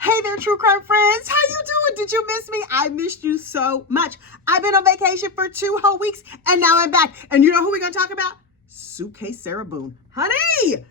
Hey there, true crime friends. How you doing? Did you miss me? I missed you so much. I've been on vacation for 2 whole weeks, and now I'm back. And you know who we're going to talk about? Suitcase Sarah Boone. Honey,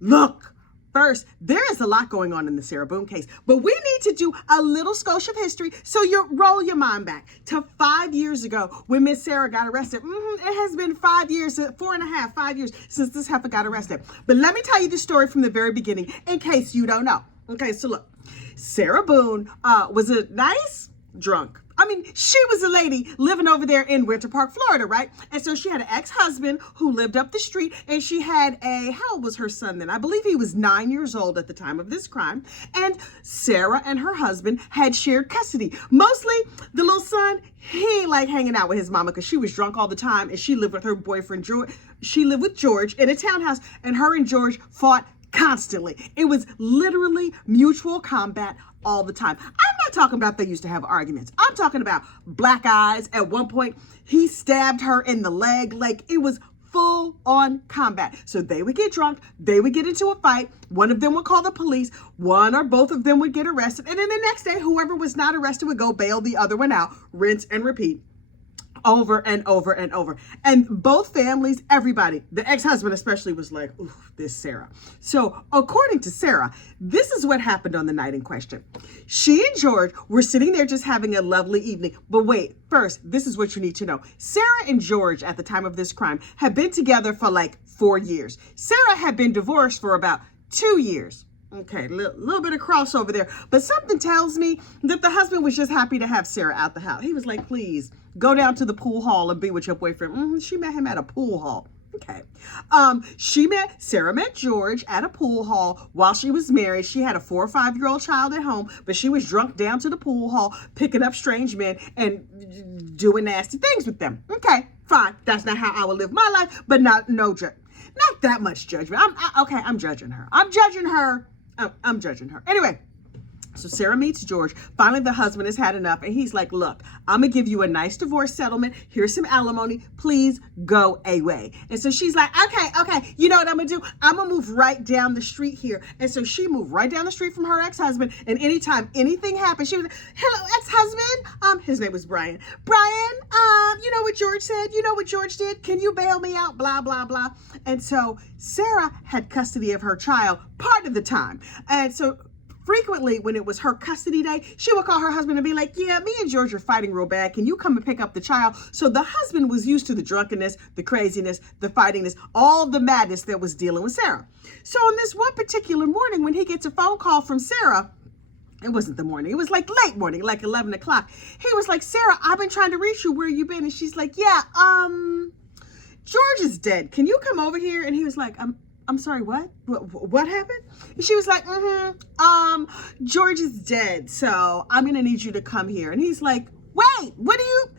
look. First, there is a lot going on in the Sarah Boone case, but we need to do a little skosh of history, so you roll your mind back to 5 years ago when Miss Sarah got arrested. It has been 5 years, 4.5, 5 years since this heifer got arrested. But let me tell you the story from the very beginning in case you don't know. Okay, so look, Sarah Boone was a nice drunk. I mean, she was a lady living over there in Winter Park, Florida, right? And so she had an ex-husband who lived up the street, and she had how old was her son then? I believe he was 9 years old at the time of this crime. And Sarah and her husband had shared custody. Mostly the little son, he ain't like hanging out with his mama because she was drunk all the time, and she lived with her boyfriend, George. She lived with George in a townhouse, and her and George fought constantly. It was literally mutual combat all the time. I'm not talking about they used to have arguments. I'm talking about black eyes. At one point, he stabbed her in the leg. Like, it was full on combat. So they would get drunk. They would get into a fight. One of them would call the police. One or both of them would get arrested. And then the next day, whoever was not arrested would go bail the other one out. Rinse and repeat. Over and over and over. And both families, everybody, the ex-husband especially, was like, ooh, this Sarah. So according to Sarah, this is what happened on the night in question. She and George were sitting there just having a lovely evening. But wait, first, this is what you need to know. Sarah and George at the time of this crime had been together for like 4 years. Sarah had been divorced for about 2 years. Okay, little bit of crossover there. But something tells me that the husband was just happy to have Sarah out the house. He was like, please, go down to the pool hall and be with your boyfriend. She met him at a pool hall. Okay. Sarah met George at a pool hall while she was married. She had a 4 or 5-year-old child at home, but she was drunk down to the pool hall, picking up strange men and doing nasty things with them. Okay, fine. That's not how I would live my life, but not that much judgment. I'm judging her. I'm judging her. Anyway, so Sarah meets George. Finally, the husband has had enough, and he's like, look, I'm going to give you a nice divorce settlement. Here's some alimony. Please go away. And so she's like, okay. You know what I'm going to do? I'm going to move right down the street here. And so she moved right down the street from her ex-husband, and anytime anything happened, she was like, hello, ex-husband. His name was Brian. Brian, you know what George said? You know what George did? Can you bail me out? Blah, blah, blah. And so Sarah had custody of her child part of the time. And so frequently, when it was her custody day, she would call her husband and be like, yeah, me and George are fighting real bad. Can you come and pick up the child? So the husband was used to the drunkenness, the craziness, the fightingness, all the madness that was dealing with Sarah. So on this one particular morning, when he gets a phone call from Sarah, it wasn't the morning. It was like late morning, like 11 o'clock. He was like, Sarah, I've been trying to reach you. Where you been? And she's like, yeah, George is dead. Can you come over here? And he was like, I'm sorry, what? What happened? And she was like, George is dead, so I'm gonna need you to come here. And he's like, wait,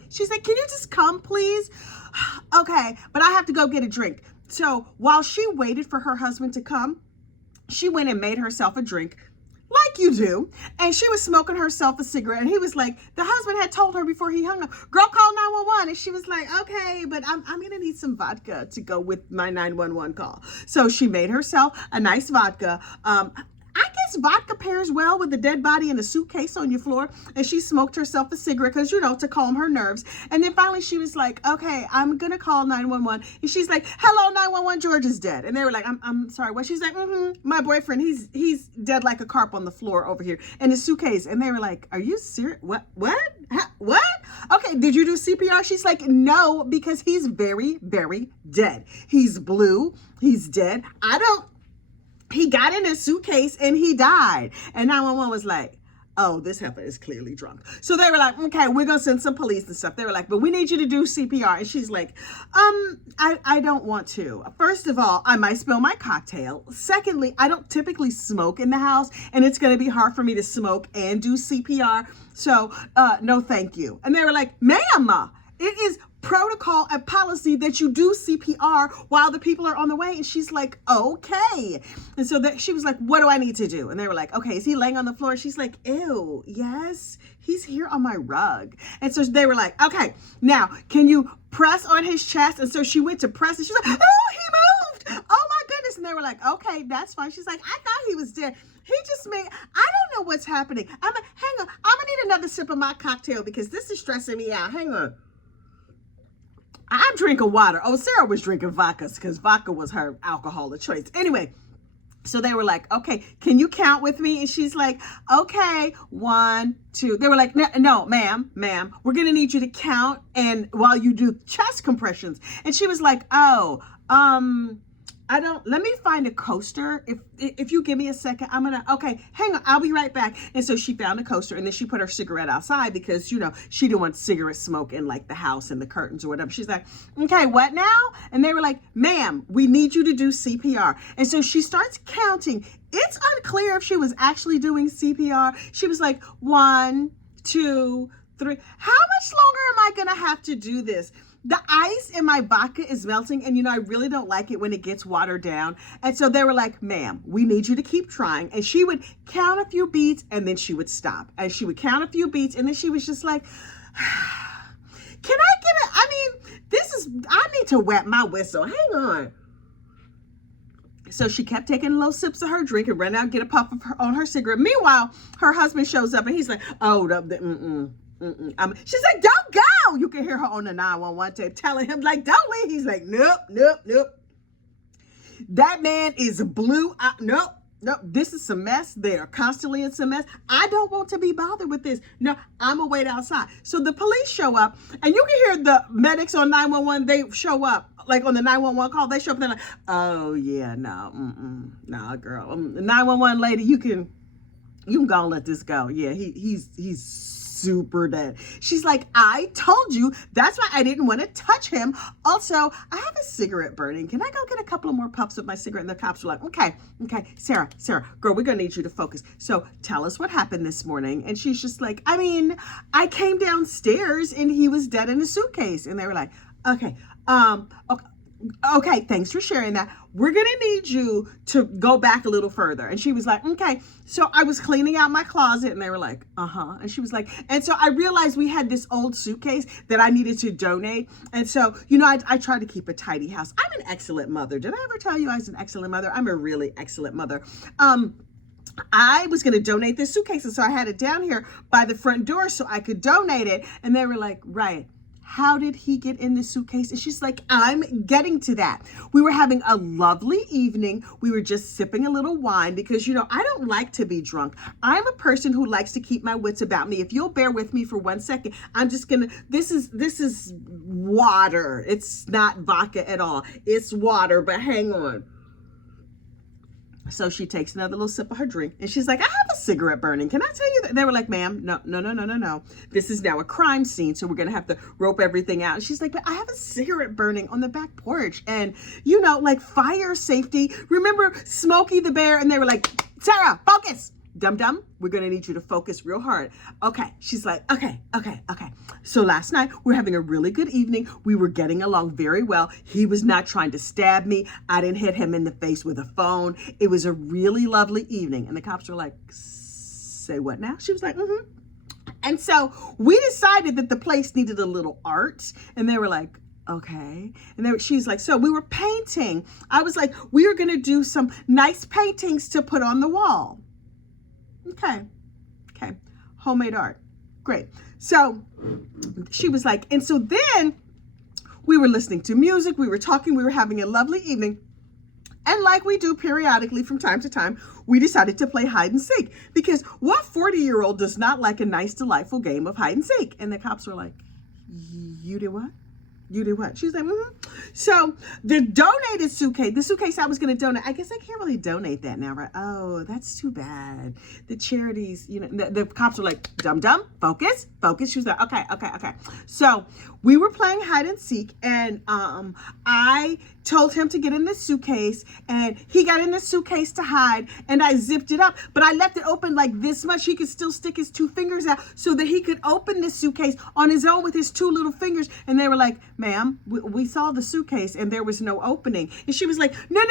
she's like, can you just come, please? Okay, but I have to go get a drink. So while she waited for her husband to come, she went and made herself a drink, like you do, and she was smoking herself a cigarette, and he was like, the husband had told her before he hung up, girl, call 911, and she was like, okay, but I'm gonna need some vodka to go with my 911 call. So she made herself a nice vodka. I guess vodka pairs well with a dead body in a suitcase on your floor, and she smoked herself a cigarette because, to calm her nerves. And then finally she was like, okay, I'm gonna call 911. And she's like, hello, 911, George is dead. And they were like, I'm sorry, what? She's like, my boyfriend, he's dead like a carp on the floor over here in his suitcase. And they were like, are you serious? What? What? Okay, did you do CPR? She's like, no, because he's very, very dead. He's blue, he's dead. He got in his suitcase and he died. And 911 was like, oh, this heifer is clearly drunk. So they were like, okay, we're going to send some police and stuff. They were like, but we need you to do CPR. And she's like, I don't want to. First of all, I might spill my cocktail. Secondly, I don't typically smoke in the house, and it's going to be hard for me to smoke and do CPR. So no, thank you. And they were like, ma'am, it is protocol and policy that you do CPR while the people are on the way. And she's like, okay. And so she was like, what do I need to do? And they were like, okay, is he laying on the floor? She's like, ew, yes, he's here on my rug. And so they were like, okay, now can you press on his chest? And so she went to press, and she's like, oh, he moved. Oh my goodness. And they were like, okay, that's fine. She's like, I thought he was dead. He just made, I don't know what's happening. Hang on. I'm going to need another sip of my cocktail because this is stressing me out. Hang on. I'm drinking water. Oh, Sarah was drinking vodka because vodka was her alcohol of choice. Anyway, so they were like, okay, can you count with me? And she's like, okay, 1, 2. They were like, no, ma'am, we're going to need you to count and while you do chest compressions. And she was like, oh, let me find a coaster. If you give me a second, okay, hang on, I'll be right back. And so she found a coaster and then she put her cigarette outside because, she didn't want cigarette smoke in like the house and the curtains or whatever. She's like, okay, what now? And they were like, ma'am, we need you to do CPR. And so she starts counting. It's unclear if she was actually doing CPR. She was like, 1, 2, 3. How much longer am I going to have to do this? The ice in my vodka is melting and, I really don't like it when it gets watered down. And so they were like, ma'am, we need you to keep trying. And she would count a few beats and then she would stop. And she would count a few beats and then she was just like, can I get it? I need to wet my whistle. Hang on. So she kept taking little sips of her drink and ran out and get a puff on her cigarette. Meanwhile, her husband shows up and he's like, oh, she's like, don't go. You can hear her on the 911 tape telling him like, don't leave. He's like, nope. That man is blue. Nope. This is some mess. They are constantly in some mess. I don't want to be bothered with this. No, I'm gonna wait outside. So the police show up and you can hear the medics on 911. They show up like on the 911 call. They show up and they're like, oh yeah, no, girl. The 911 lady, you can go and let this go. Yeah, he's super dead. She's like, I told you. That's why I didn't want to touch him. Also, I have a cigarette burning. Can I go get a couple of more puffs of my cigarette? And the cops were like, okay, Sarah, girl, we're going to need you to focus. So tell us what happened this morning. And she's just like, I came downstairs and he was dead in a suitcase. And they were like, okay, thanks for sharing that. We're going to need you to go back a little further. And she was like, okay. So I was cleaning out my closet and they were like, And she was like, and so I realized we had this old suitcase that I needed to donate. And so, I try to keep a tidy house. I'm an excellent mother. Did I ever tell you I was an excellent mother? I'm a really excellent mother. I was going to donate this suitcase. And so I had it down here by the front door so I could donate it. And they were like, right. How did he get in the suitcase? And she's like, I'm getting to that. We were having a lovely evening. We were just sipping a little wine because, I don't like to be drunk. I'm a person who likes to keep my wits about me. If you'll bear with me for 1 second, I'm just going to, this is water. It's not vodka at all. It's water, but hang on. So she takes another little sip of her drink and she's like, I have a cigarette burning. Can I tell you that? They were like, ma'am, no. This is now a crime scene. So we're going to have to rope everything out. And she's like, but I have a cigarette burning on the back porch. And, like fire safety. Remember Smokey the Bear? And they were like, Sarah, focus. Dum-dum, we're going to need you to focus real hard. Okay. She's like, okay. So last night, we're having a really good evening. We were getting along very well. He was not trying to stab me. I didn't hit him in the face with a phone. It was a really lovely evening. And the cops were like, say what now? She was like, And so we decided that the place needed a little art. And they were like, okay. And she's like, so we were painting. I was like, we are going to do some nice paintings to put on the wall. Okay. Homemade art. Great. So she was like, and so then we were listening to music. We were talking. We were having a lovely evening. And like we do periodically from time to time, we decided to play hide and seek because what 40-year-old does not like a nice, delightful game of hide and seek? And the cops were like, you did what? You did what? She's like, So the donated suitcase, the suitcase I was going to donate, I guess I can't really donate that now, right? Oh, that's too bad. The charities, the cops were like, dum-dum, focus. She was like, okay. So we were playing hide and seek and I told him to get in the suitcase and he got in the suitcase to hide and I zipped it up, but I left it open like this much. He could still stick his 2 fingers out so that he could open the suitcase on his own with his 2 little fingers. And they were like, ma'am, we saw the suitcase and there was no opening. And she was like, no.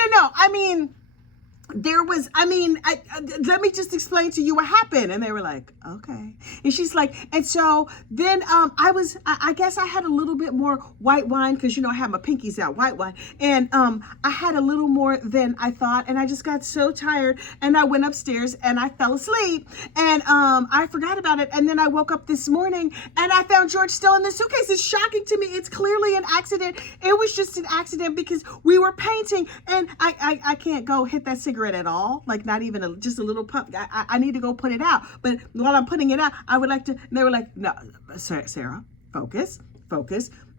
there was, let me just explain to you what happened. And they were like, okay. And she's like, and so then I guess I had a little bit more white wine because, I had my pinkies out, white wine. And I had a little more than I thought. And I just got so tired. And I went upstairs and I fell asleep. And I forgot about it. And then I woke up this morning and I found George still in the suitcase. It's shocking to me. It's clearly an accident. It was just an accident because we were painting. And I can't go hit that cigarette at all, like not even just a little puff. I need to go put it out, but while I'm putting it out, I would like to. And they were like, no, Sarah, focus.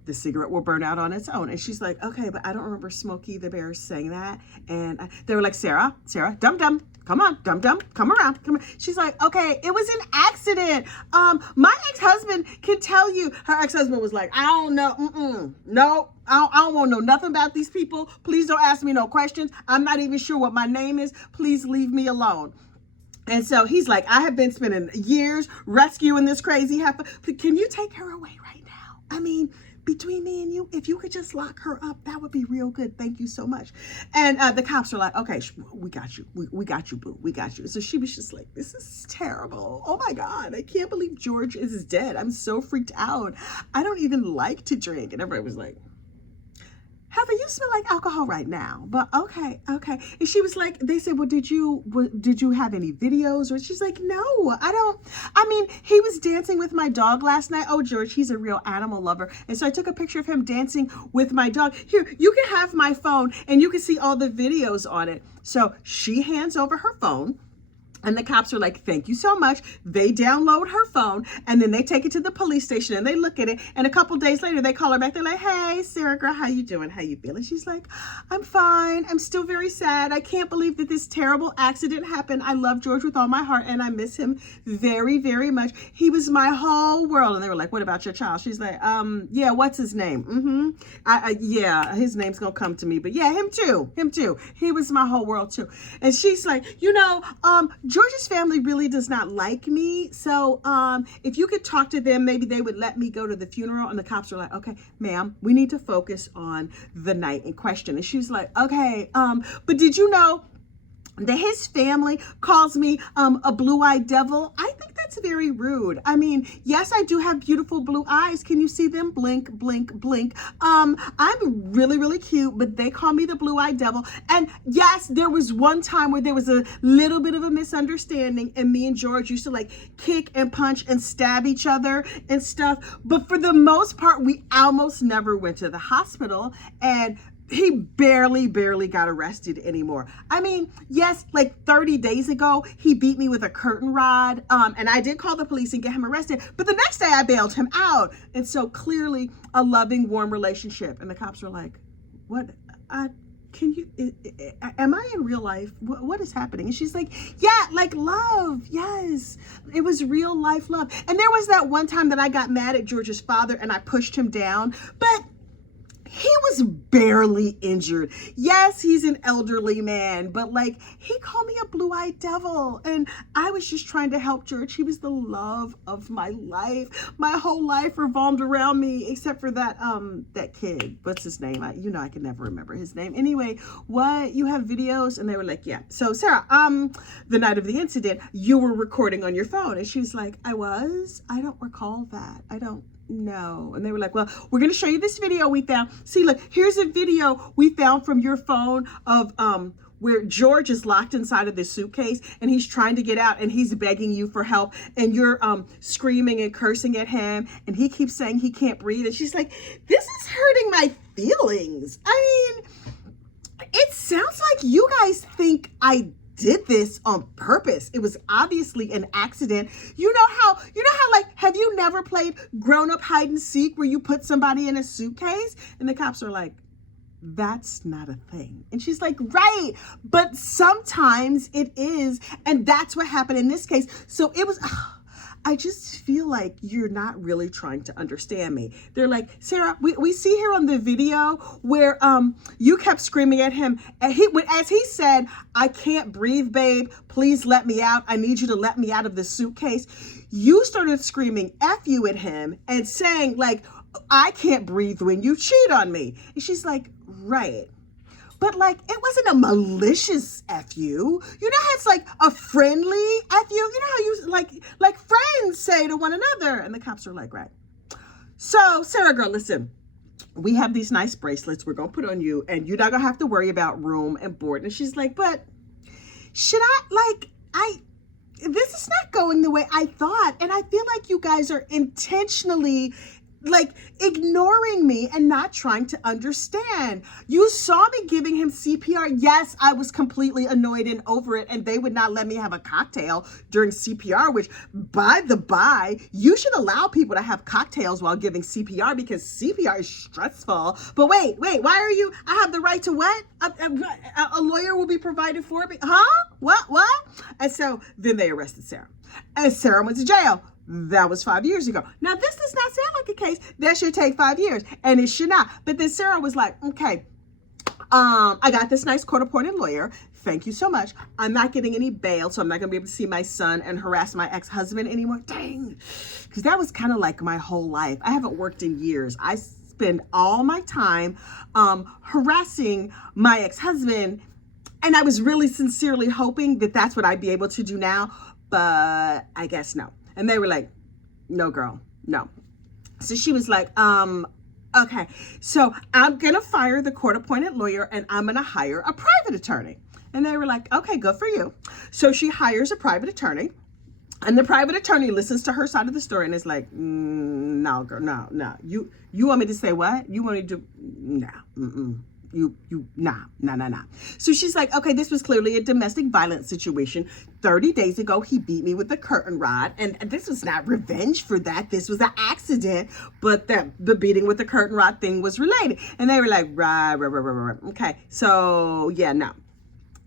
The cigarette will burn out on its own. And she's like, okay, but I don't remember Smokey the Bear saying that. And they were like, Sarah, dum, come on, dum, come around. She's like, okay, it was an accident. My ex-husband can tell you. Her ex-husband was like, I don't know, no. I don't want to know nothing about these people. Please don't ask me no questions. I'm not even sure what my name is. Please leave me alone. And so he's like, I have been spending years rescuing this crazy heifer. Can you take her away right now? I mean, between me and you, if you could just lock her up, that would be real good. Thank you so much. And the cops are like, okay, we got you. We got you, boo. We got you. So she was just like, this is terrible. Oh my God. I can't believe George is dead. I'm so freaked out. I don't even like to drink. And everybody was like, Heather, you smell like alcohol right now, but okay. And she was like, they said, well, did you have any videos? Or she's like, no, I don't. I mean, he was dancing with my dog last night. Oh, George, he's a real animal lover. And so I took a picture of him dancing with my dog. Here, you can have my phone and you can see all the videos on it. So she hands over her phone. And the cops are like, thank you so much. They download her phone and then they take it to the police station and they look at it. And a couple days later, they call her back. They're like, hey, Sarah girl, how you doing? How you feeling? She's like, I'm fine. I'm still very sad. I can't believe that this terrible accident happened. I love George with all my heart and I miss him very, very much. He was my whole world. And they were like, what about your child? She's like, yeah, what's his name? Yeah, his name's gonna come to me. But yeah, him too. He was my whole world too. And she's like, George's family really does not like me. So if you could talk to them, maybe they would let me go to the funeral. And the cops are like, okay, ma'am, we need to focus on the night in question. And she was like, okay, but did you know that his family calls me a blue-eyed devil? I think that's very rude. I mean, yes, I do have beautiful blue eyes. Can you see them? Blink, blink, blink. I'm really, really cute, but they call me the blue-eyed devil. And yes, there was one time where there was a little bit of a misunderstanding and me and George used to like kick and punch and stab each other and stuff. But for the most part, we almost never went to the hospital and he barely got arrested anymore. I mean, yes, like 30 days ago, he beat me with a curtain rod. And I did call the police and get him arrested. But the next day I bailed him out. And so clearly a loving, warm relationship. And the cops were like, what? Am I in real life? What is happening? And she's like, yeah, like love. Yes. It was real life love. And there was that one time that I got mad at George's father and I pushed him down. But he was barely injured. Yes, he's an elderly man, but like he called me a blue-eyed devil and I was just trying to help George. He was the love of my life. My whole life revolved around me except for that kid. What's his name? I can never remember his name. Anyway, what? You have videos? And they were like, yeah. So Sarah, the night of the incident, you were recording on your phone. And she's like, I was? I don't recall that. I don't. No. And they were like, well, we're going to show you this video we found. See, look, here's a video we found from your phone of where George is locked inside of this suitcase and he's trying to get out and he's begging you for help and you're screaming and cursing at him and he keeps saying he can't breathe. And she's like, this is hurting my feelings. I mean, it sounds like you guys think I did this on purpose. It was obviously an accident. You know how like, have you never played grown-up hide and seek where you put somebody in a suitcase? And the cops are like, that's not a thing. And she's like, right, but sometimes it is. And that's what happened in this case. So it was, I just feel like you're not really trying to understand me. They're like, Sarah, we see here on the video where you kept screaming at him. And as he said, I can't breathe, babe. Please let me out. I need you to let me out of the suitcase. You started screaming F you at him and saying like, I can't breathe when you cheat on me. And she's like, right. but like, it wasn't a malicious FU. You know how it's like a friendly FU? You know how you like friends say to one another? And the cops are like, right. So Sarah girl, listen, we have these nice bracelets we're going to put on you, and you're not going to have to worry about room and board. And she's like, but should this is not going the way I thought. And I feel like you guys are intentionally like ignoring me and not trying to understand. You saw me giving him CPR. Yes, I was completely annoyed and over it, and they would not let me have a cocktail during CPR, which, by the by, you should allow people to have cocktails while giving CPR because CPR is stressful. But wait, why are you, I have the right to what? A lawyer will be provided for me? Huh? What? And so then they arrested Sarah. And Sarah went to jail. That was 5 years ago. Now, this does not sound like a case that should take 5 years, and it should not. But then Sarah was like, okay, I got this nice court-appointed lawyer. Thank you so much. I'm not getting any bail, so I'm not going to be able to see my son and harass my ex-husband anymore. Dang. Because that was kind of like my whole life. I haven't worked in years. I spend all my time harassing my ex-husband, and I was really sincerely hoping that that's what I'd be able to do now, but I guess no. And they were like, no, girl, no. So she was like, okay, so I'm going to fire the court-appointed lawyer and I'm going to hire a private attorney. And they were like, okay, good for you. So she hires a private attorney, and the private attorney listens to her side of the story and is like, no, girl, no. You want me to say what? You want me to, nah. So she's like, okay, this was clearly a domestic violence situation. 30 days ago, he beat me with a curtain rod, and this was not revenge for that. This was an accident, but the beating with the curtain rod thing was related. And they were like, right. Okay, so yeah, no.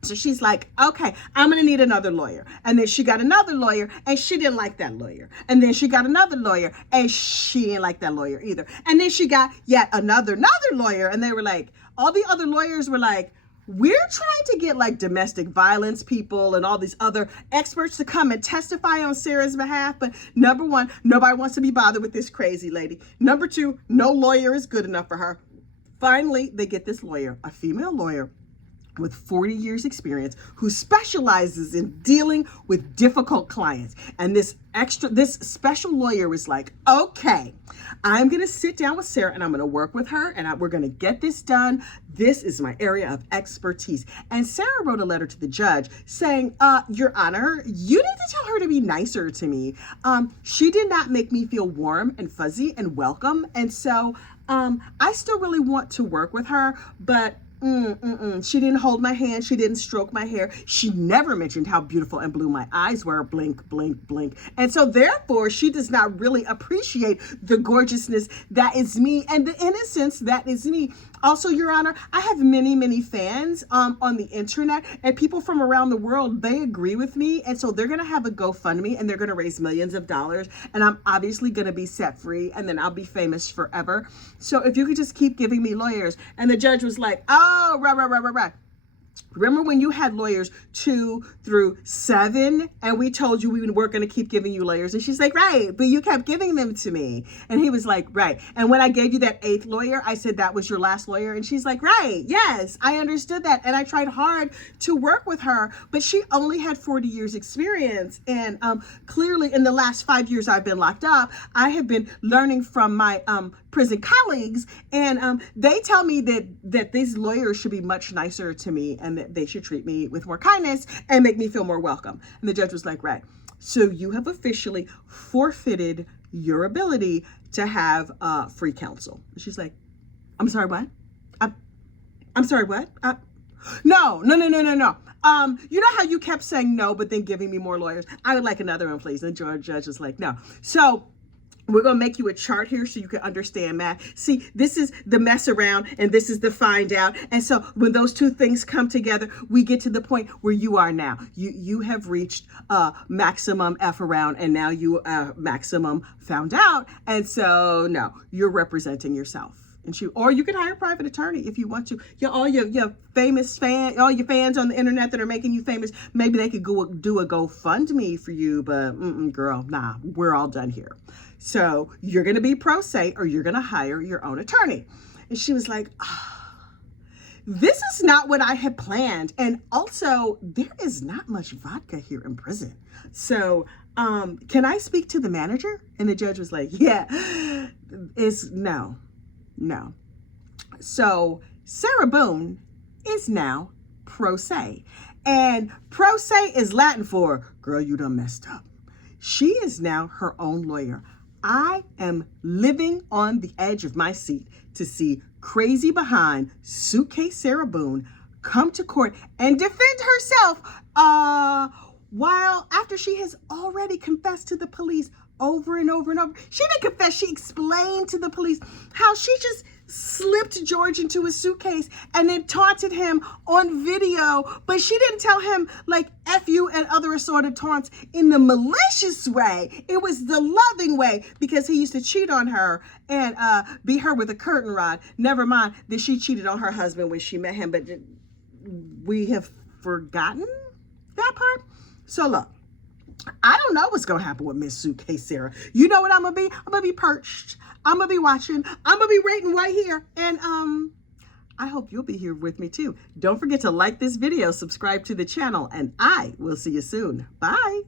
So she's like, okay, I'm going to need another lawyer. And then she got another lawyer, and she didn't like that lawyer. And then she got another lawyer, and she didn't like that lawyer either. And then she got yet another lawyer, and they were like, all the other lawyers were like, we're trying to get like domestic violence people and all these other experts to come and testify on Sarah's behalf. But number one, nobody wants to be bothered with this crazy lady. Number two, no lawyer is good enough for her. Finally, they get this lawyer, a female lawyer with 40 years experience who specializes in dealing with difficult clients. And this special lawyer was like, okay, I'm going to sit down with Sarah and I'm going to work with her and we're going to get this done. This is my area of expertise. And Sarah wrote a letter to the judge saying, Your Honor, you need to tell her to be nicer to me. She did not make me feel warm and fuzzy and welcome. And so I still really want to work with her, but she didn't hold my hand. She didn't stroke my hair. She never mentioned how beautiful and blue my eyes were. Blink, blink, blink. And so therefore, she does not really appreciate the gorgeousness that is me and the innocence that is me. Also, Your Honor, I have many, many fans on the internet, and people from around the world, they agree with me. And so they're going to have a GoFundMe and they're going to raise millions of dollars. And I'm obviously going to be set free, and then I'll be famous forever. So if you could just keep giving me lawyers. And the judge was like, oh, right. Remember when you had lawyers 2 through 7 and we told you we weren't going to keep giving you lawyers? And she's like, right, but you kept giving them to me. And he was like, right. And when I gave you that 8th lawyer, I said that was your last lawyer. And she's like, right, yes, I understood that. And I tried hard to work with her, but she only had 40 years experience. And clearly in the last 5 years I've been locked up, I have been learning from my prison colleagues, and they tell me that these lawyers should be much nicer to me and that they should treat me with more kindness and make me feel more welcome. And the judge was like, right, so you have officially forfeited your ability to have free counsel. And she's like, I'm sorry, what? I'm sorry, what? No. You know how you kept saying no, but then giving me more lawyers? I would like another one, please. And the judge was like, no. So we're going to make you a chart here so you can understand math. See, this is the mess around and this is the find out. And so when those two things come together, we get to the point where you are now. You have reached maximum F around, and now you maximum found out. And so no, you're representing yourself. And or you can hire a private attorney if you want to. All your famous fans, all your fans on the internet that are making you famous, maybe they could go do a GoFundMe for you, but girl, nah, we're all done here. So you're going to be pro se or you're going to hire your own attorney. And she was like, this is not what I had planned. And also, there is not much vodka here in prison. So, can I speak to the manager? And the judge was like, yeah, no. So, Sarah Boone is now pro se. And pro se is Latin for, girl, you done messed up. She is now her own lawyer. I am living on the edge of my seat to see crazy behind Suitcase Sarah Boone come to court and defend herself while after she has already confessed to the police over and over and over. She didn't confess, she explained to the police how she just slipped George into a suitcase and then taunted him on video, but she didn't tell him like F you and other assorted taunts in the malicious way. It was the loving way, because he used to cheat on her and beat her with a curtain rod. Never mind that she cheated on her husband when she met him, but we have forgotten that part. So look, I don't know what's going to happen with Miss Suitcase Sarah. You know what I'm going to be? I'm going to be perched. I'm going to be watching. I'm going to be waiting right here. And I hope you'll be here with me too. Don't forget to like this video, subscribe to the channel, and I will see you soon. Bye.